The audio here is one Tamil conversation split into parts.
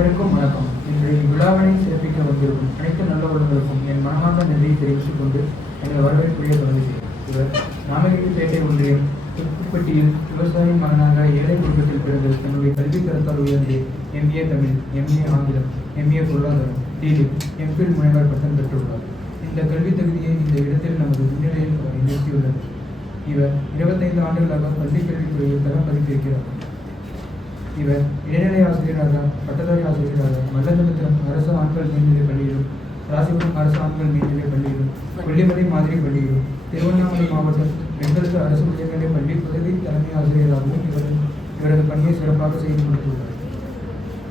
அனைவருக்கும் வணக்கம். இன்றைய விழாவினை சிறப்பிக்க வந்திருக்கும் அனைத்து நல்ல உள்ளங்களுக்கும் என் மனமார்ந்த நன்றியை தெரிவித்துக் கொண்டு எங்கள் வரவேற்புடைய தொடர்பு செய்யும். இவர் நாமகிரிப்பேட்டை ஒன்றியம் புதுப்பட்டியில் விவசாய மகனாக ஏழை குடும்பத்தில் பிறந்து தன்னுடைய கல்வி தரத்தால் உயர்ந்து MA தமிழ், MA ஆங்கிலம், MA பொருளாதாரம், டிலிட், MPhil முனைவர் பட்டம் பெற்றுள்ளார். இந்த கல்வி தகுதியை இந்த இடத்தில் நமது முன்னிலையில் அவர் நிறுத்தியுள்ளது. இவர் 25 ஆண்டுகளாக பள்ளி கல்வித்துறையில் தரம் பதித்திருக்கிறார். இவர் இடைநிலை ஆசிரியராக, பட்டதாரி ஆசிரியராக மல்லந்தபுரம் அரசு ஆண்கள் மேல்நிலைப் பள்ளியிலும், ராசிபுரம் அரசு ஆண்கள் மேல்நிலைப் பள்ளியிலும், கொல்லிமலை மாதிரி பள்ளியிலும், திருவண்ணாமலை மாவட்டம் பெண்களுக்கு அரசு உயர்நிலைப் பள்ளி உதவி தலைமை ஆசிரியராகவும் இவரது பணியை சிறப்பாக செய்து கொடுத்துள்ளார்.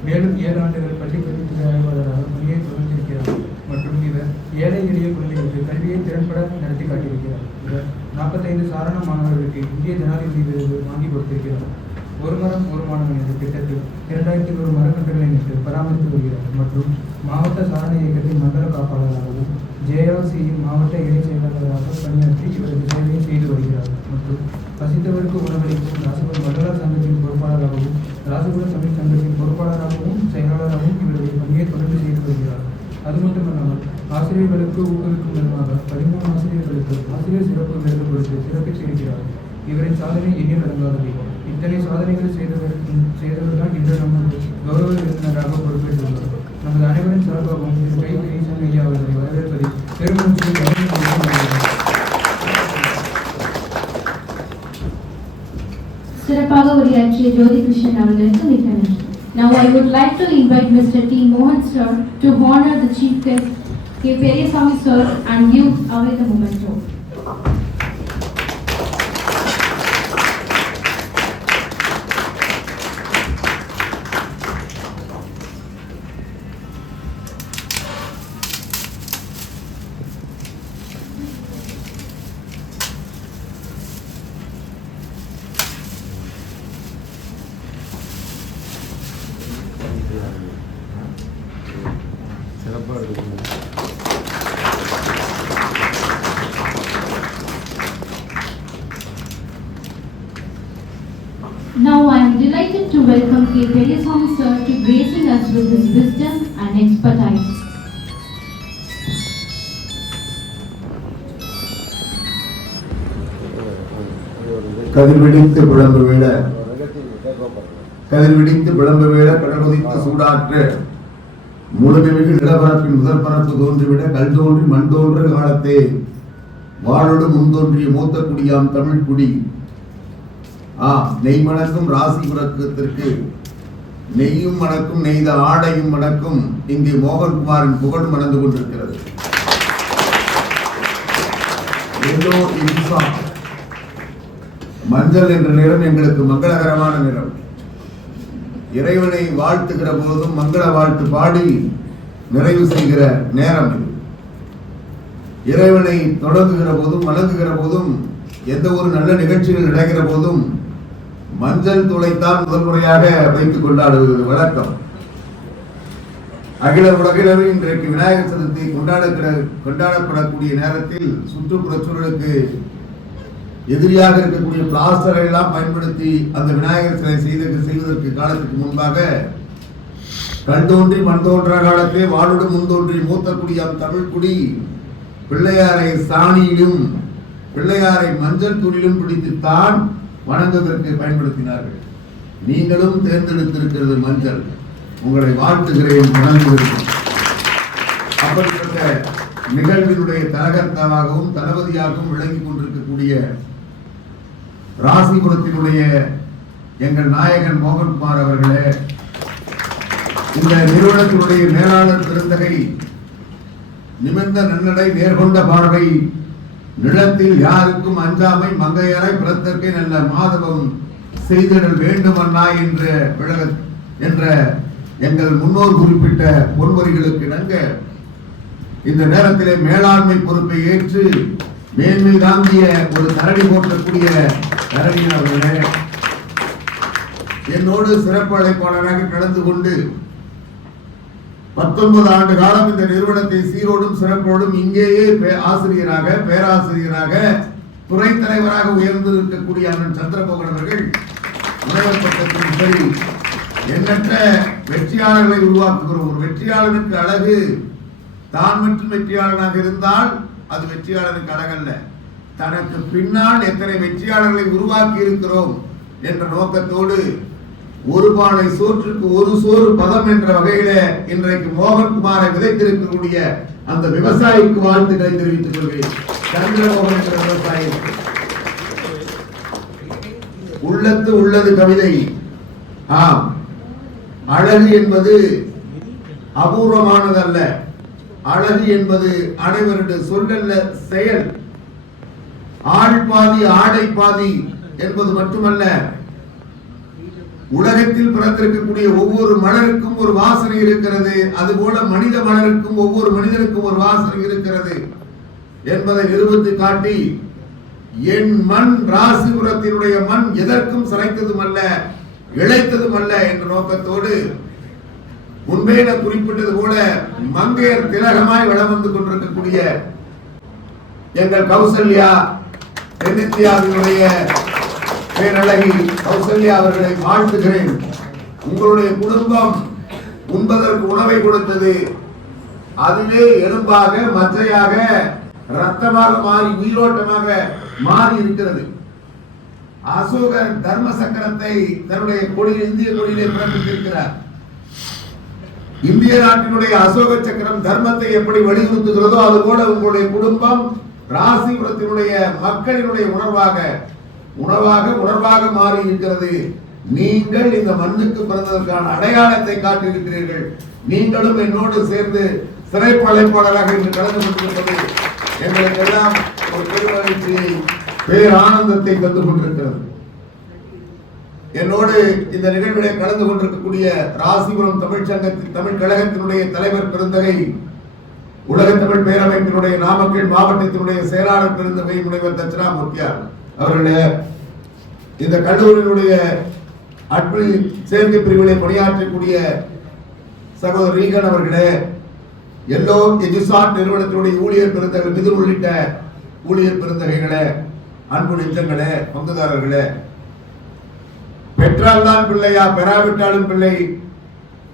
மேலும் 7 ஆண்டுகள் பள்ளி கல்வித்துறை ஆய்வாளராக பணியை தொடர்ந்திருக்கிறார். மற்றும் இவர் ஏழை எளிய குழந்தைகளுக்கு கல்வியை திறன்பட நடத்தி காட்டியிருக்கிறார். இவர் 45 சாரண மாணவர்களுக்கு இந்திய ஜனாதிபதி விருது வாங்கி கொடுத்திருக்கிறார். ஒரு மரம் ஒரு மாணவன் என்ற திட்டத்தில் 2100 மரக்கன்றுகளை நட்டு பராமரித்து வருகிறார். மற்றும் மாவட்ட சாரண இயக்கத்தின் மண்டல காப்பாளராகவும் JRCயின் மாவட்ட இணை செயலாளராக பணியாற்றி இவரது சேவையை செய்து வருகிறார். மற்றும் பசித்தவருக்கு உணவளிக்கும் ராசிபுரம் மண்டல சங்கத்தின் பொறுப்பாளராகவும், ராசிபுரம் தமிழ் சங்கத்தின் பொறுப்பாளராகவும் செயலாளராகவும் இவருடைய பணியை தொடர்ந்து செய்து வருகிறார். அது மட்டுமல்லாமல் ஆசிரியர்களுக்கு ஊக்குவிக்கும் விதமாக 13 ஆசிரியர்களுக்கு ஆசிரியர் சிறப்பு விருது கொடுத்து சிறப்பித்திருக்கிறார். இவரின் சாதனை எண்ணில் அடங்காதவை. இத்தனை சாதனைகள் செய்தவர்தான் இன்று நமது கௌரவ விருந்தினராக பொறுப்பேற்றுள்ளார். நமது அனைவரின் சார்பாகவும் திரு கை பெரியசாமி ஐயா அவர்களை வரவேற்பதில் பெருமகிழ்ச்சியை சிறப்பாக உரையாற்றிய ஜோதி கிருஷ்ணன் அவர்களுக்கு மிக்க நன்றி. Now I would like to invite Mr. T. Mohan sir to honor the chief guest K. Periyasamy sir and give away the memento. Now I am delighted to welcome K. Periyasamy sir to gracing us with his wisdom and expertise. கதிர்விடித்து விளம்பு வேள கடலுதித்து சூடாற்று முழுமைமிகு நிலப்பரப்பின் முதல் பரப்பு தோன்றிவிட கல் தோன்றி மண் தோன்ற காலத்தே வாழோடு முன் தோன்றிய மூத்த குடியாம் தமிழ் குடி நெய் மணக்கும் ராசிபுரத்திற்கு நெய்யும் மணக்கும் நெய்த ஆடையும் மணக்கும் இங்கே மோகன்குமாரின் புகழ் மணந்து கொண்டிருக்கிறது. மஞ்சள் என்ற நிறம் எங்களுக்கு மங்களகரமான நிறம். இறைவனை வாழ்த்துகிற போதும் மங்கள வாழ்த்து பாடி நிறைவு செய்கிற நேரம் இது. இறைவனை தொடங்குகிற போதும் வணங்குகிற போதும் எந்த ஒரு நல்ல நிகழ்ச்சிகள் நடக்கிற போதும் மஞ்சள் தூளைத்தான் முதல் முறையாக வைத்துக் கொண்டாடுவது வழக்கம். அகில உலகிலவே இன்றைக்கு விநாயகர் சதுர்த்தி கொண்டாடப்படக்கூடிய நேரத்தில் சுற்றுப்புற சூழலுக்கு எதிரியாக இருக்கக்கூடிய பிளாஸ்டரை எல்லாம் பயன்படுத்தி அந்த விநாயகர் சிலை செய்வதற்கு காலத்துக்கு முன்பாக கண் தோன்றி மண் தோன்ற காலத்தே வாழோடு முன் தோன்றி மூத்த குடியாம் தமிழ் குடி பிள்ளையாரை சாணியிலும் பிள்ளையாரை மஞ்சள் தூளிலும் பிடித்துத்தான் வணங்குவதற்கு பயன்படுத்தினார்கள். நீங்களும் தேர்ந்தெடுத்திருக்கிறது மஞ்சள். உங்களை வாழ்த்துகிறேன், வணங்குகிறேன். அப்படிப்பட்ட நிகழ்வினுடைய தலகர்த்தாவாகவும் தளபதியாகவும் விளங்கிக் கொண்டிருக்கக்கூடிய ராசிபுரத்தினுடைய எங்கள் நாயகன் மோகன்குமார் அவர்களே, இந்த நிறுவனத்தினுடைய மேலாளர் பெருந்தகை நிமிர்ந்த நன்னடை நேர்கொண்ட பார்வை நிலத்தில் யாருக்கும் அஞ்சாமை மங்கையரை பிறத்தற்கே நல்ல மாதவம் செய்திடல் வேண்டுமன்னா என்ற எங்கள் முன்னோர் குறிப்பிட்ட பொன்முறைகளுக்கு இணங்க இந்த நேரத்திலே மேலாண்மை பொறுப்பை ஏற்று மேன்மை தாங்கிய ஒரு கரடி போற்றக்கூடிய கரடியின் அவர்களே, என்னோடு சிறப்பு அழைப்பாளராக கலந்து கொண்டு 19 ஆண்டு காலம் இந்த நிறுவனத்தை சீரோடும் சிறப்போடும் இங்கேயே ஆசிரியராக, பேராசிரியராக, துறை தலைவராக உயர்ந்து இருக்கக்கூடிய அண்ணன் சந்திரமோகன் அவர்கள் முனைவர் பட்டத்தின் சரி எண்ணற்ற வெற்றியாளர்களை உருவாக்குகிறோம். ஒரு வெற்றியாளனுக்கு அழகு தான் மட்டும் வெற்றியாளனாக இருந்தால் அது வெற்றியாளனுக்கு அழகல்ல, தனக்கு பின்னால் எத்தனை வெற்றியாளர்களை உருவாக்கி இருக்கிறோம் என்ற நோக்கத்தோடு ஒரு பானை சோற்றுக்கு ஒரு சோறு பதம் என்ற வகையில இன்றைக்கு மோகன்குமாரை விதைத்திருக்கக்கூடிய அந்த விவசாயிக்கு வாழ்த்துக்களை தெரிவித்துக் கொள்கிறேன். சந்திரமோகன் என்ற விவசாயி. உள்ளத்து உள்ளது கவிதை. ஆம், அழகு என்பது அபூர்வமானதல்ல, அழகு என்பது அனைவருடைய சொல்லல்ல, செயல். ஆள் பாதி ஆடை பாதி என்பது மட்டுமல்ல, உலகத்தில் பிறந்திருக்கக்கூடிய ஒவ்வொரு மலருக்கும் ஒரு வாசனை இருக்கிறது, அதுபோல மனித மலருக்கும் ஒவ்வொரு மனிதனுக்கும் ஒரு வாசனை இருக்கிறது என்பதை நிரூபித்து காட்டி, என் மண் ராசிபுரத்தினுடைய மண் எதற்கும் சளைத்ததும் அல்ல இழைத்ததும் அல்ல என்ற நோக்கத்தோடு முன்பே நான் குறிப்பிட்டது போல மங்கையர் திலகமாய் வளம் வந்து கொண்டிருக்கக்கூடிய எங்கள் கௌசல்யா, தென்னிந்தியாவினுடைய பேரழகி கௌசல்யா அவர்களை வாழ்த்துகிறேன். உங்களுடைய குடும்பம் உண்பதற்கு உணவை கொடுத்தது, அதுவே எலும்பாக மச்சையாக ரத்தமாக மாறி உயிரோட்டமாக மாறி இருக்கிறது. அசோகர் தர்ம சக்கரத்தை தன்னுடைய கொடியில் இந்திய கொடியிலே பிறப்பித்திருக்கிறார். இந்திய நாட்டினுடைய அசோக சக்கரம் தர்மத்தை எப்படி வலியுறுத்துகிறதோ அதுபோல உங்களுடைய குடும்பம் ராசிபுரத்தினுடைய மக்களினுடைய உணர்வாக மாறி இருக்கிறது. நீங்கள் இந்த மண்ணுக்கு பிறந்ததற்கான அடையாளத்தை காட்டியிருக்கிறீர்கள். நீங்களும் என்னோடு சேர்ந்து சிறைப்பழைப்பாளராக இன்று கலந்து கொண்டிருப்பது எங்களுக்கு எல்லாம் ஒரு பெருமகிழ்ச்சியை, பேரானந்தத்தை தந்து கொண்டிருக்கிறது. என்னோடு இந்த நிகழ்விலே கலந்து கொண்டிருக்கக்கூடிய ராசிபுரம் தமிழ் கழகத்தினுடைய தலைவர் பெருந்தகை, உலக தமிழ் பேரமைப்பினுடைய நாமக்கல் மாவட்டத்தினுடைய செயலாளர் பெருந்தகை முனைவர் தட்சிணாமூர்த்தியார் அவர்களே, இந்த கல்லூரியினுடைய அட்மினி சேர்க்கை பிரிவிலே பணியாற்றக்கூடிய சகோதரர் ரீகன் அவர்களே, எல்லோ எஜுசாட் நிறுவனத்தினுடைய ஊழியர் பெருந்தகை மிதுன் உள்ளிட்ட ஊழியர் பெருந்தகைகளே, அன்பு நெஞ்சங்களே, பங்குதாரர்களே, பெற்றால் தான் பிள்ளையா பெறாவிட்டாலும் பிள்ளை.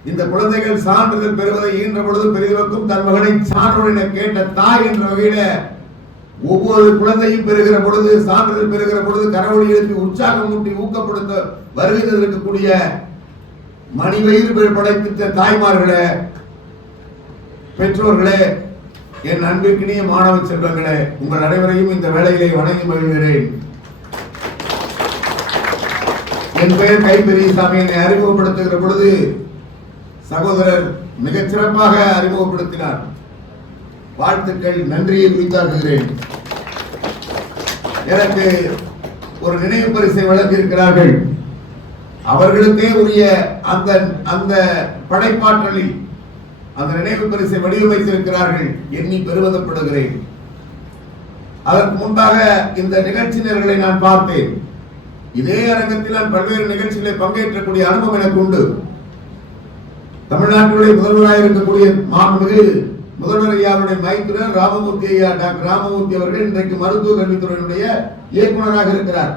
இந்த குழந்தைகள் சான்றிதழ் பெறுவதை ஈன்ற பொழுது பெரிதவர்க்கும் தன் மகனை சான்றோர் என கேட்ட தாய் என்ற வகையில ஒவ்வொரு குழந்தையும் பெறுகிற பொழுது, சான்றிதழ் பெறுகிற பொழுது கரவொலி எழுப்பி உற்சாகம் ஊட்டி ஊக்கப்படுத்த வருகை இருக்கக்கூடிய மணிவயிறு படைத்த தாய்மார்களே, பெற்றோர்களே, என் அன்பிற்கினிய மாணவ செல்வங்களே, உங்கள் அனைவரையும் இந்த வேளையிலே வணங்கி மகிழ்கிறேன். என் பெயர் கை பெரியசாமி. என்னை அறிமுகப்படுத்துகிற பொழுது சகோதரர் மிகச் சிறப்பாக அறிமுகப்படுத்தினார். வாழ்த்துக்கள், நன்றியை குறித்தாக்குகிறேன். எனக்கு ஒரு நினைவு பரிசை வழங்கியிருக்கிறார்கள். அவர்களுக்கே உரிய அந்த படைப்பாற்றலில் அந்த நினைவு பரிசை வடிவமைத்திருக்கிறார்கள். எண்ணி பெருமிதப்படுகிறேன். அதற்கு முன்பாக இந்த நிகழ்ச்சியினர்களை நான் பார்த்தேன். இதே அரங்கத்தில் நான் பல்வேறு நிகழ்ச்சிகளை பங்கேற்றக்கூடிய அனுபவம் எனக்கு உண்டு. தமிழ்நாட்டினுடைய முதல்வராக இருக்கக்கூடிய மாண்புமிகு முதல்வர் ஐயாவுடைய மைத்துனர் ராமமூர்த்தி ஐயா, டாக்டர் ராமமூர்த்தி அவர்கள் இன்றைக்கு மருத்துவ கல்வித்துறையினுடைய இயக்குநராக இருக்கிறார்.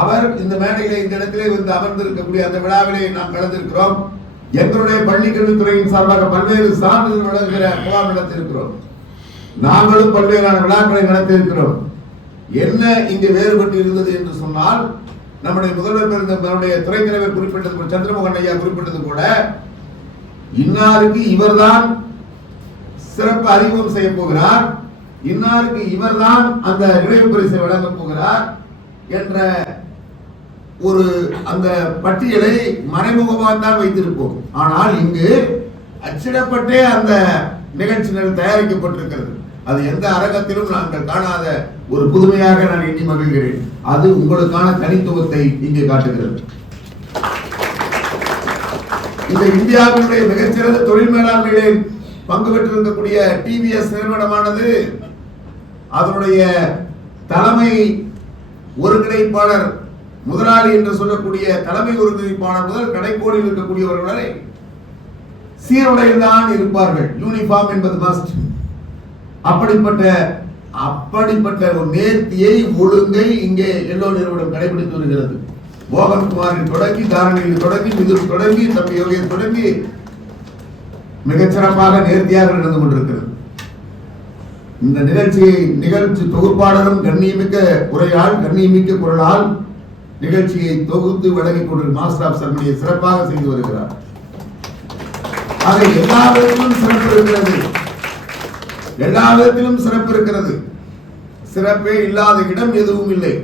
அவர் இந்த மேடையிலே இந்த இடத்திலே வந்து அமர்ந்திருக்கக்கூடிய அந்த விழாவிலே நாம் கலந்திருக்கிறோம். எங்களுடைய பள்ளி கல்வித்துறையின் சார்பாக பல்வேறு சான்றிதழ் வழங்குகிற முகாம் நடத்தியிருக்கிறோம். நாங்களும் பல்வேறான விழாக்களை நடத்தியிருக்கிறோம். என்ன இங்கு வேறுபட்டு இருந்தது என்று சொன்னால், நம்முடைய முதல்வர் நம்முடைய துறைத் தலைவர் குறிப்பிட்டது, சந்திரமோகன் ஐயா குறிப்பிட்டது கூட, இன்னாருக்கு இவர்தான் சிறப்பு அறிமுகம் செய்ய போகிறார், இன்னாருக்கு இவர்தான் அந்த நினைவு பரிசை வழங்க போகிறார் என்ற ஒரு அந்த பட்டியலை மறைமுகமாக தான் வைத்திருப்போம். ஆனால் இங்கு அச்சிடப்பட்டே அந்த நிகழ்ச்சிகள் தயாரிக்கப்பட்டிருக்கிறது. அது எந்த அரங்கத்திலும் நாங்கள் காணாத ஒரு புதுமையாக நான் எண்ணி மகிழ்கிறேன். அது உங்களுக்கான தனித்துவத்தை இங்கே காட்டுகிறது. இந்த இந்தியாவினுடைய மிகச்சிறந்த தொழில் மேலாண்மையிலே பங்கு பெற்றிருக்கக்கூடிய டிவிஎஸ் நிறுவனமானது அதனுடைய தலைமை ஒருங்கிணைப்பாளர், முதலாளி என்று சொல்லக்கூடிய தலைமை ஒருங்கிணைப்பாளர் முதல் கடைக்கோடியில் இருக்கக்கூடியவர்களை சீருடையில் தான் இருப்பார்கள். யூனிஃபார்ம் என்பது மஸ்ட். அப்படிப்பட்ட ஒரு நேர்த்தியை, ஒழுங்கை இங்கே எல்லோ நிறுவனம் கடைபிடித்து வருகிறது. மோகன்குமாரில் தொடங்கி, தாரணியில் தொடங்கி, மிதுர் தொடங்கி, தம்பி யோகியில் தொடங்கி மிகச்சிறப்பாக நேர்த்தியாக நடந்து கொண்டிருக்கிறது. இந்த நிகழ்ச்சி தொகுப்பாளரும் கண்ணியமிக்க உரையால், கண்ணியமிக்க குரலால் நிகழ்ச்சியை தொகுத்து வழங்கிக் கொண்டிருக்கும் மாஸ்டர் ஆஃப் சர்மனியை சிறப்பாக செய்து வருகிறார். ஆக எல்லா விதத்திலும் சிறப்பு இருக்கிறது, எல்லா விதத்திலும் சிறப்பு இருக்கிறது. சிறப்பே இல்லாத இடம் எதுவும் இல்லை.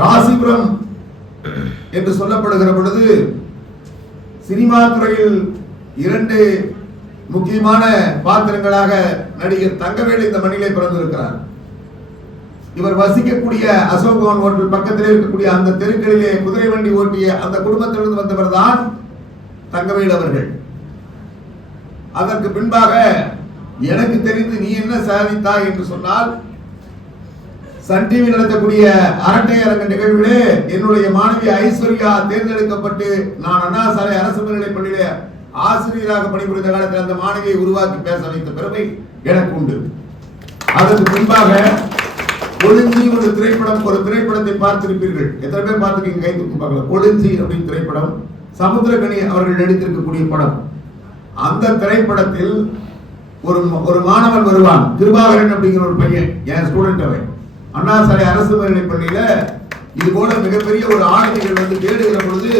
ராசிபுரம் என்று சொல்லப்படுகிற பொழுது சினிமா துறையில் 2 முக்கியமான பாத்திரங்களாக நடிகர் தங்கவேலு இந்த மண்ணிலே பிறந்திருக்கிறார். இவர் வசிக்கக்கூடிய அசோகவன் ஹோட்டல் பக்கத்திலே இருக்கக்கூடிய அந்த தெருக்களிலே குதிரை வண்டி ஓட்டிய அந்த குடும்பத்திலிருந்து வந்தவர் தான் தங்கவேலு அவர்கள். அதற்கு பின்பாக எனக்கு தெரிந்து நீ என்ன சாதித்தாய் என்று சொன்னால், சன் டிவி நடத்தக்கூடிய அரட்டை அரங்க நிகழ்விலே என்னுடைய மாணவி ஐஸ்வர்யா தேர்ந்தெடுக்கப்பட்டு நான் அண்ணா சாலை அரசு மேல்நிலைப் பள்ளியிலே ஆசிரியராக பணிபுரிந்த காலத்தில் அந்த மாணவியை உருவாக்கி பேச வைத்த பெருமை எனக்கு உண்டு. அதற்கு பின்பாக கொழுஞ்சி ஒரு திரைப்படத்தை பார்த்திருப்பீர்கள். எத்தனை பேர் பார்த்துருக்கீங்க? கை தூக்கி பார்க்கலாம். கொழுஞ்சி அப்படின்னு திரைப்படம், சமுத்திரகனி அவர்கள் நடித்திருக்கக்கூடிய படம். அந்த திரைப்படத்தில் ஒரு மாணவன் வருவான், கிருபாகரன் அப்படிங்கிற ஒரு பையன், என் ஸ்டூடெண்ட். அவன் அண்ணா சாலை அரசு மேல்நிலைப் பள்ளியில இது போல மிகப்பெரிய ஒரு ஆணையர்கள் வந்து தேடுகிற பொழுது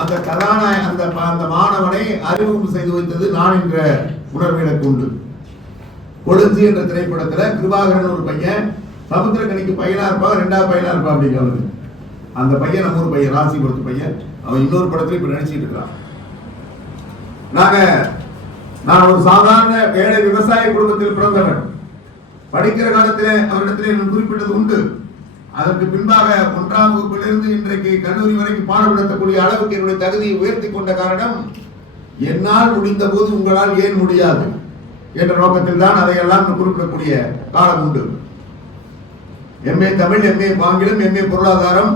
அந்த மாணவனை அறிமுகம் செய்து வைத்தது நான் என்ற உணர்வு எனக்கு உண்டு. கொழுஞ்சி என்ற திரைப்படத்துல கிருபாகரன் ஒரு பையன், சமுத்திரகனிக்கு பையனா இருப்பா, 2வது பையனா இருப்பா அப்படிங்கிறது. அந்த பையன் நம்ம ஒரு பையன், ராசிபுரத்து பையன். அவன் இன்னொரு படத்துல இப்ப நினைச்சிட்டு இருக்கிறான். நான் ஒரு சாதாரண ஏழை விவசாய குடும்பத்தில் பிறந்தவன். படிக்கிற காலத்திலே அவரிடத்திலே குறிப்பிட்டது உண்டு. அதற்கு பின்பாக 1ஆம் வகுப்பிலிருந்து இன்றைக்கு கல்லூரி வரைக்கும் பாடப்படுத்தக்கூடிய அளவுக்கு என்னுடைய தகுதியை உயர்த்தி கொண்ட காரணம், என்னால் முடிந்த போது உங்களால் ஏன் முடியாது என்ற நோக்கத்தில் தான் அதையெல்லாம் குறிப்பிடக்கூடிய காலம் உண்டு. எம்ஏ தமிழ், எம்ஏ ஆங்கிலம், எம்ஏ பொருளாதாரம்,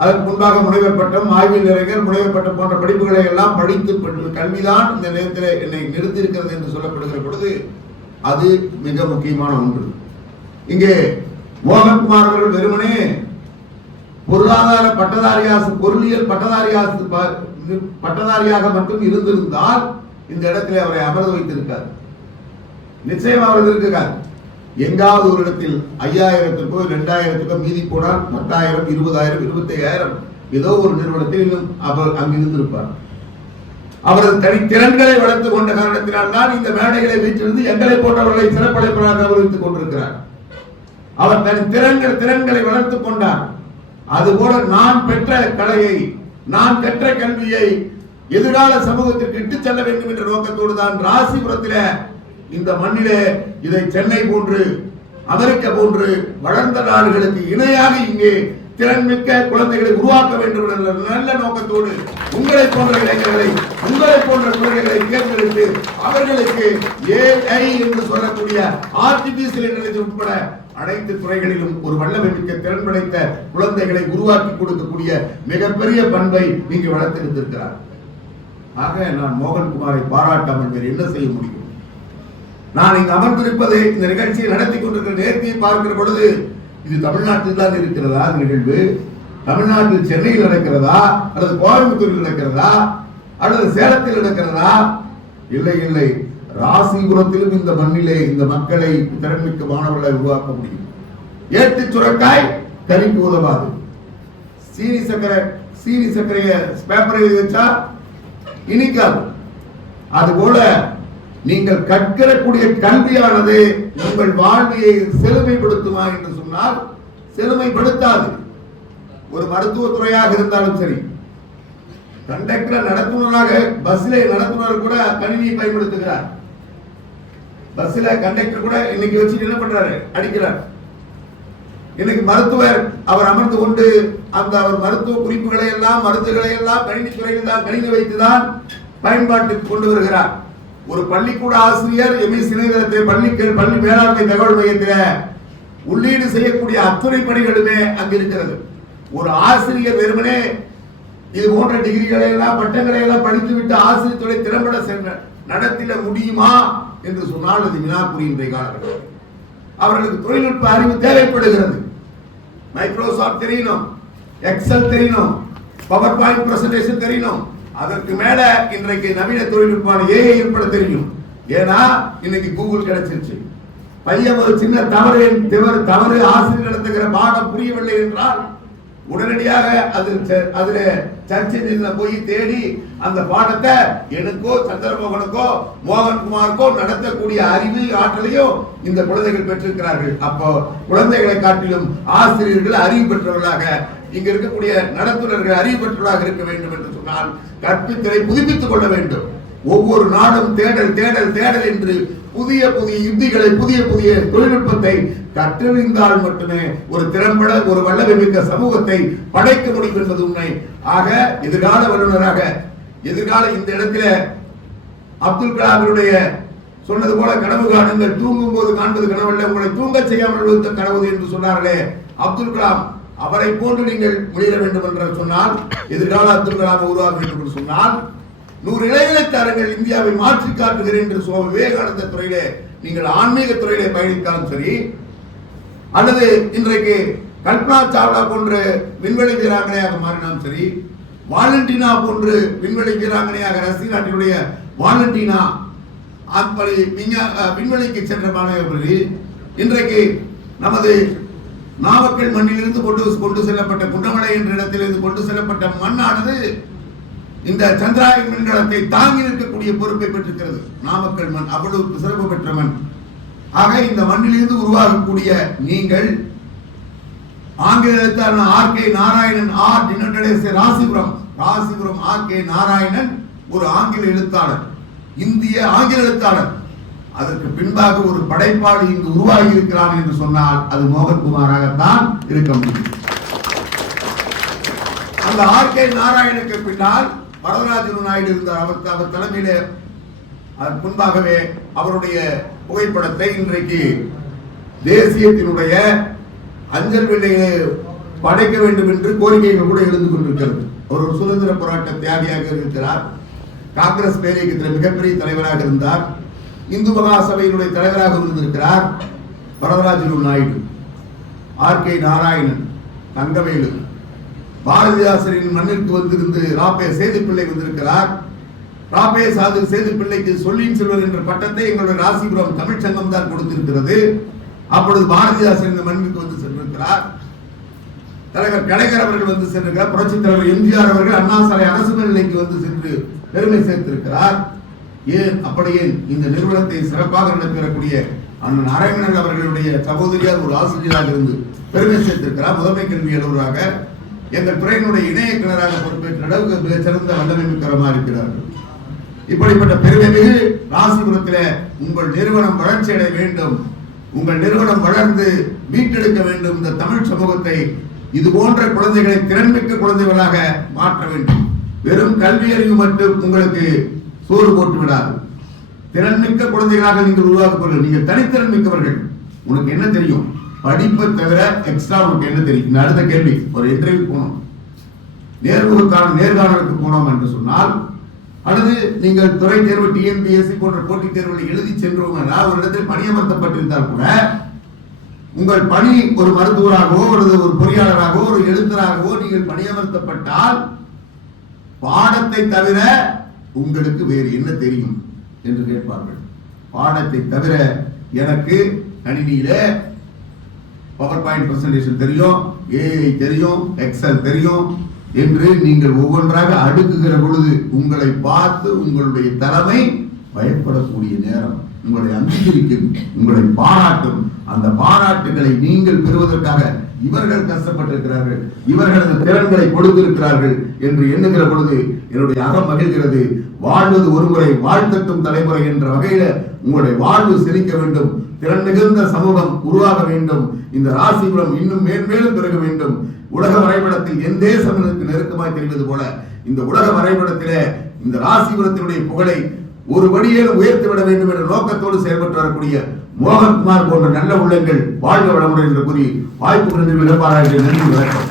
அதற்கு முன்பாக முனைவர் பட்டம், ஆய்வில் நிறைஞர், முனைவர் பட்டம் போன்ற படிப்புகளை எல்லாம் படித்து கல்விதான் இந்த நேரத்தில் என்னை நிறுத்தியிருக்கிறது என்று சொல்லப்படுகிற பொழுது அது மிக முக்கியமான ஒன்று. இங்கே மோகன்குமார் அவர்கள் வெறுமனே பொருளாதார பொருளியல் பட்டதாரியாக மட்டும் இருந்திருந்தால் இந்த இடத்திலே அவரை அமர்ந்து வைத்திருக்கார். நிச்சயம் அவர் இருக்கார். எங்காவது ஒரு இடத்தில் 5000க்கோ 2000க்கோ மீதி போனால் 10,000, 20,000, 25,000 ஏதோ ஒரு நிறுவனத்தில் இன்னும் அவர் அங்கு இருந்திருப்பார். அவரது தனித்திறன்களை வளர்த்து கொண்ட காரணத்தினால் தான் இந்த மேடைகளை வீட்டிலிருந்து எங்களை போன்றவர்களை சிறப்படைப்பதாக கௌரவித்துக் கொண்டிருக்கிறார். அவர் தன் திறன்களை வளர்த்துக் கொண்டார். அதுபோல நான் பெற்ற கலையை, நான் கற்ற கல்வியை எதிர்கால சமூகத்திற்கு இட்டு செல்ல வேண்டும் என்ற நோக்கத்தோடு தான் ராசிபுரத்திலே இந்த மண்ணிலே இதை சென்னை போன்று, அமெரிக்க போன்று வளர்ந்த நாடுகளுக்கு இணையாக இங்கே திறன்மிக்க குழந்தைகளை உருவாக்க வேண்டும் என்ற நல்ல நோக்கத்தோடு உங்களை போன்ற இளைஞர்களை, உங்களை போன்ற குழந்தைகளை தேர்ந்தெடுத்து அவர்களுக்கு AI என்று சொல்லக்கூடிய ஆர்டிபிஷியல் இன்டெலிஜென்ஸ் உட்பட அனைத்து துறைகளிலும் ஒரு வல்லமை மிக்க திறன் படைத்த குழந்தைகளை உருவாக்கி கொடுக்கக்கூடிய மிகப்பெரிய பண்பை இங்கு வளர்த்தெடுத்திருக்கிறார். ஆக நான் மோகன்குமாரை பாராட்டாமல் வேறு என்ன செய்ய முடியும்? நான் இங்கு அமர்ந்திருப்பதை, இந்த நிகழ்ச்சியை நடத்தி கொண்டிருக்கிற நேர்த்தியை பார்க்கிற பொழுது இது தமிழ்நாட்டில் தான் இருக்கிறதா நிகழ்வு? தமிழ்நாட்டில் சென்னையில் நடக்கிறதா, அல்லது கோயம்புத்தூரில் நடக்கிறதா, அல்லது சேலத்தில் நடக்கிறதா? இல்லை இல்லை, ராசிபுரத்திலும் இந்த மண்ணிலே இந்த மக்களை, திறன்மிக்க மாணவர்களை உருவாக்க முடியும். ஏட்டு சுரக்காய் கறிக்கு உதவாது. சீனி சர்க்கரைய பேப்பரை வச்சா இனிக்காது. அதுபோல நீங்கள் கற்கக்கூடிய கல்வியானது உங்கள் வாழ்வையை செழுமைப்படுத்துமா என்று சொன்னால் செழுமைப்படுத்தாது. ஒரு மருத்துவத்துறையாக இருந்தாலும் சரி, கண்டக்டர் நடத்துனராக, பஸ்ல நடத்துனர் கூட கணினியை பயன்படுத்துகிறார். பஸ்ல கண்டக்டர் கூட இன்னைக்கு வச்சு என்ன பண்றாரு? அடிக்கிறார். இன்னைக்கு மருத்துவர் அவர் அமர்ந்து கொண்டு அந்த அவர் மருத்துவ குறிப்புகளை எல்லாம், மருந்துகளை எல்லாம் கணினி துறையில் தான், கணினி வைத்துதான் பயன்பாட்டுக்கு கொண்டு வருகிறார். ஒரு பள்ளிக்கூட ஆசிரியர் எம்எஸ் இணையதளத்தை பள்ளி மேலாண்மை தகவல் மையத்தில் உள்ளீடு செய்யக்கூடிய அத்துணை பணிகளுமே அங்கு இருக்கிறது. ஒரு ஆசிரியர் வெறுமனே இது போன்ற டிகிரிகளை எல்லாம், பட்டங்களை எல்லாம் படித்துவிட்டு ஆசிரியர் தொழிலை திறம்பட நடத்திட முடியுமா என்று சொன்னால் அது வினாக்குறி. இன்றைய காலகட்டத்தில் அவர்களுக்கு தொழில்நுட்ப அறிவு தேவைப்படுகிறது. மைக்ரோசாப்ட் தெரியணும், எக்ஸல் தெரியணும், பவர் பாயிண்ட் பிரசன்டேஷன் தெரியணும், அதற்கு மேல இன்றைக்கு நவீன தொழில்நுட்பமான ஏஐ ஏற்பட தெரியும். ஏன்னா இன்னைக்கு கூகுள் கிடைச்சிருச்சு. பையன் ஒரு சின்ன தவறு ஆசிரியர் நடத்துகிற பாடம் புரியவில்லை என்றால் உடனடியாக அதுல சர்ச் இன்ஜின்ல போய் தேடி அந்த பாடத்தை எனக்கோ சந்திரமோகனுக்கோ மோகன்குமாருக்கோ நடத்தக்கூடிய அறிவு ஆற்றலையும் இந்த குழந்தைகள் பெற்றிருக்கிறார்கள். அப்போ குழந்தைகளை காட்டிலும் ஆசிரியர்கள் அறிவு பெற்றவர்களாக, இங்க இருக்கக்கூடிய நடத்துனர்கள் அறிவு பெற்றவர்களாக இருக்க வேண்டும் என்று சொன்னால் கற்பித்தலை புதுப்பித்துக் கொள்ள வேண்டும். ஒவ்வொரு நாடும் தேடல் தேடல் தேடல் என்று புதிய புதிய யுத்திகளை, புதிய புதிய தொழில்நுட்பத்தை கற்றறிந்தால் மட்டுமே ஒரு திறம்பட ஒரு வல்லமைமிக்க சமூகத்தை படைக்க முடியும் என்பது உண்மை. ஆக எதிர்கால வல்லுநராக, எதிர்கால இந்த இடத்துல அப்துல் கலாமினுடைய சொன்னது போல கனவு காணுங்கள், தூங்கும் போது காண்பது கனவல்ல, உங்களை தூங்க செய்யாமல் கனவு என்று சொன்னார்களே அப்துல் கலாம், அவரை போன்று நீங்கள் முடிய வேண்டும் என்று சொன்னால், எதிர்கால அப்துல் கலாம் உருவாக வேண்டும் என்று சொன்னால் 100 இளைஞரை தாருங்கள், இந்தியாவை மாற்றி காட்டுகிறேன் என்று சுவாமி விவேகானந்த துறையிலே நீங்கள் ஆன்மீக துறையிலே பயணித்தாலும் சரி, அல்லது இன்றைக்கு கல்பனா சாவ்லா போன்ற விண்வெளி வீராங்கனையாக மாறினாலும் சரி, வாலண்டினா போன்று விண்வெளி வீராங்கனையாக ரஷ்ய நாட்டினுடைய வாலண்டினா அப்படி விண்வெளிக்கு சென்ற மாணவர்கள், இன்றைக்கு நமது நாமக்கல் மண்ணிலிருந்து கொண்டு செல்லப்பட்ட குண்டமலை என்ற இடத்திலிருந்து கொண்டு செல்லப்பட்ட மண்ணானது இந்த சந்திராயன் விண்கலத்தை தாங்கி நிற்கக்கூடிய பொறுப்பை பெற்றிருக்கிறது. நாமக்கல் மண் அவ்வளவு சிறப்பு பெற்ற மண். ஆக இந்த மண்ணிலிருந்து உருவாகக்கூடிய நீங்கள் ஆங்கில எழுத்தாளர் ஆர்.கே. நாராயணன், ராசிபுரம் ஆர்.கே. நாராயணன் ஒரு ஆங்கில எழுத்தாளர், இந்திய ஆங்கில எழுத்தாளர். அதற்கு பின்பாக ஒரு படைப்பாளி இங்கு உருவாகி இருக்கிறான் என்று சொன்னால் அது மோகன்குமாராகத்தான் இருக்க முடியும். அந்த ஆர்.கே. நாராயணுக்கு பின்னால் வரதராஜன் நாயுடு இருந்தார். அவர் தலைமையிலே அதற்கு முன்பாகவே அவருடைய புகைப்படத்தை இன்றைக்கு தேசியத்தினுடைய அஞ்சல் விலையிலே படைக்க வேண்டும் என்று கோரிக்கைகள் கூட எழுந்து கொண்டிருக்கிறது. அவர் ஒரு சுதந்திர போராட்ட தியாகியாக இருக்கிறார். காங்கிரஸ் பேரியக்கத்தில் மிகப்பெரிய தலைவராக இருந்தார். இந்து மகாசபையினுடைய தலைவராக இருந்திருக்கிறார். வரதராஜன் நாயுடு, ஆர்.கே. நாராயணன், தங்கவேலு, பாரதிதாசரின் மண்ணிற்கு வந்திருந்து ராபே சேதுப்பிள்ளை வந்திருக்கிறார். ராபே சேதுப்பிள்ளைக்கு சொல்லின் செல்வர் என்ற பட்டத்தை எங்களுடைய ராசிபுரம் தமிழ் சங்கம் தான் கொடுத்திருக்கிறது. அப்பொழுது பாரதிதாசரின் மண்ணிற்கு வந்து சென்றிருக்கிறார். தலைவர் கலைஞர் அவர்கள் வந்து சென்றிருக்கிறார். புரட்சி தலைவர் எம்ஜிஆர் அவர்கள் அண்ணா சாலை அரசு மேல்நிலைக்கு வந்து சென்று பெருமை சேர்த்திருக்கிறார். ஏன் அப்படியே இந்த நிறுவனத்தை சிறப்பாக நடத்திடக்கூடிய அண்ணன் நாராயணன் அவர்களுடைய சகோதரியார் ஒரு ஆசிரியராக இருந்து பெருமை சேர்த்திருக்கிறார். முதன்மை கல்வி அலுவலராக எங்கள் துறையினுடைய இணைய கிணறாக பொறுப்பேற்ற அளவுக்கு மிகச் சிறந்த வல்லமை மிக்கரமாக இருக்கிறார்கள். இப்படிப்பட்ட பெருமை மிகு ராசிபுரத்திலே உங்கள் நிறுவனம் வளர்ச்சி அடைய வேண்டும், உங்கள் நிறுவனம் வளர்ந்து மீட்டெடுக்க வேண்டும். இந்த தமிழ் சமூகத்தை இது போன்ற குழந்தைகளை திறன்மிக்க குழந்தைகளாக மாற்ற வேண்டும். வெறும் கல்வி அறிவு மட்டும் உங்களுக்கு சோறு போட்டு விடாது. திறன்மிக்க குழந்தைகளாக நீங்கள் உருவாக்குவீர்கள். நீங்கள் தனித்திறன் மிக்கவர்கள். உனக்கு என்ன தெரியும்? படிப்பை தவிர எக்ஸ்ட்ரா உனக்கு என்ன தெரியும்? அடுத்த கேள்வி, ஒரு இன்டர்வியூ போனோம், நேர்காணலுக்கு போனோம் என்று சொன்னால், அல்லது நீங்கள் துறை தேர்வு டிஎன்பிஎஸ்சி போன்ற போட்டித் தேர்வுகளை எழுதி சென்றோம் என்றால், ஒரு இடத்தில் பணியமர்த்தப்பட்டிருந்தால் கூட உங்கள் பணி ஒரு மருத்துவராகவோ அல்லது ஒரு பொறியாளராகவோ ஒரு எழுத்தராகவோ நீங்கள் பணியமர்த்தப்பட்டால் பாடத்தை தவிர உங்களுக்கு வேறு என்ன தெரியும் என்று கேட்பார்கள். பாடத்தை தவிர எனக்கு கணினியில பவர் பாயிண்ட் பிரசன்டேஷன் தெரியும், ஏஐ தெரியும், எக்ஸல் தெரியும் என்று நீங்கள் ஒவ்வொன்றாக அடுக்குகிற பொழுது உங்களை பார்த்து உங்களுடைய தலைமை பயப்படக்கூடிய நேரம், உங்களை அங்கீகரிக்கும், உங்களை பாராட்டும். அந்த பாராட்டுகளை நீங்கள் பெறுவதற்காக இவர்கள் கஷ்டப்பட்டிருக்கிறார்கள், இவர்களது திறன்களை கொடுத்திருக்கிறார்கள் என்று எண்ணுகிற பொழுது என்னுடைய அகம் மகிழ்கிறது. வாழ்வது ஒருமுறை, வாழ்த்தட்டும் தலைமுறை என்ற வகையில உங்களுடைய வாழ்வு செழிக்க வேண்டும், திறன் மிகுந்த சமூகம் உருவாக வேண்டும், இந்த ராசிபுரம் இன்னும் மேன்மேலும் பெருக வேண்டும். உலக வரைபடத்தில் என் தேசம் நெருக்கமாய் தெரிவது போல இந்த உலக வரைபடத்திலே இந்த ராசிபுரத்தினுடைய புகழை ஒரு படியேனும் உயர்த்திவிட வேண்டும் என்ற நோக்கத்தோடு செயல்பட்டு வரக்கூடிய மோகன்குமார் போன்ற நல்ல உள்ளங்கள் வாழ்க வளமுடன் என்று கூறி வாய்ப்பு நன்றி. வணக்கம்.